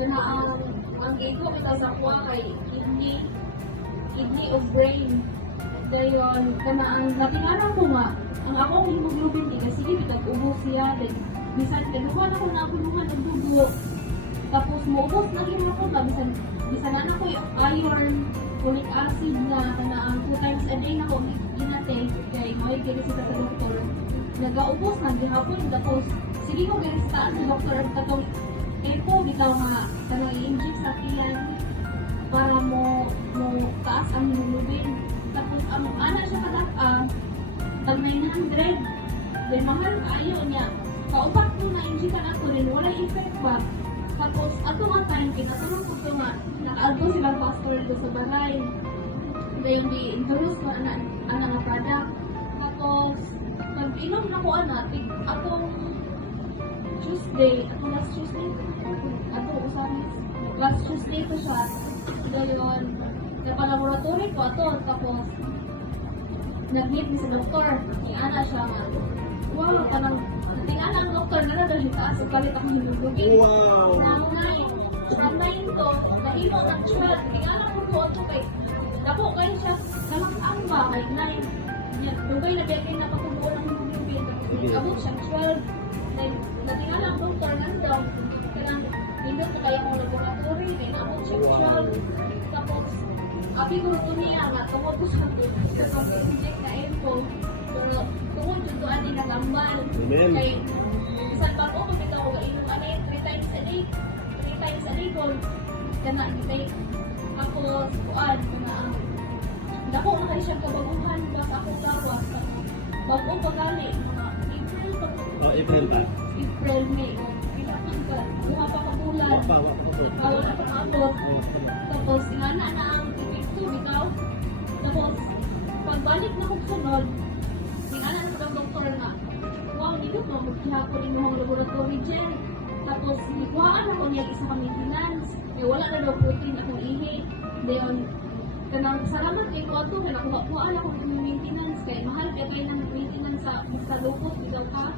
Kaya ang ito kita sa kuha kay kidney of brain. Dayon, kana ang natingala ko nga, ang akong hemoglobin di kasi sige bitag-ubos siya. Then, bisan kaduhan ako na kunuhan ng dugo. Tapos maubos na ginapon ba bisan na ko yung iron, folic acid na kana ang 2 times a day na ko ginatake kay may gini sa doktor. Nagaubos na gihapon tapos sige ko ginistaan sa doktor ang katong epo bitaw nga kanang i-inject sa tiyan para mo taas ang hemoglobin. Tapos ang ana siya tag 900. Then mahal kayo niya. Kaupat ko na injikan ako rin wala effect ba. Tapos ato nga time kinatanong ko ito nga naka-alto silang pastor dito sa balay. Then di-introduce ko ana nga product. Tapos pag inom na ko atong Tuesday, last Tuesday, last Tuesday ko siya. Ngayon, napalaboratory ko tapos nag-meet ni sa doktor. Iana siya nga. Wow, parang tingnan ang doktor na dahil taas ang palit akong hemoglobin. Wow! From 9 to, nahilo ng 12. Tingnan ko po ito kay dako kayo siya kalang ba kay 9. Dugay na dahil na patubuo ng hemoglobin. Abot siya 12. Natingnan ang doktor daw. Kailang hindi ko kaya mong laboratory. Kaya abot siya 12. Tapos, abi ko ito niya nga tungod ko sa pag-inject na info. Pero tungod dito ani nagambal. Kaya isang bago ko bitaw ko inom 3 times a day. 3 times a day ko kana gitay. Tapos kuan na dako na kay siya kabaguhan basta ako gawas. Bago pagali mga April pa. April ba? April, May. Kinapag ka. Buha pa kabulan. Wala pa kaabot. Tapos ingana na ang epekto bitaw. Tapos pagbalik na kong sunod, ingana na sa doktor na, wow, hindi ko magkihapon yung mga laboratory gel. Tapos ikuhaan ako niya isa ka maintenance. Wala na daw protein akong ihi. Dayon, kanang salamat kay ko ato kaya nakuha ako ng maintenance kay mahal kaya ng maintenance sa lupot bitaw ka.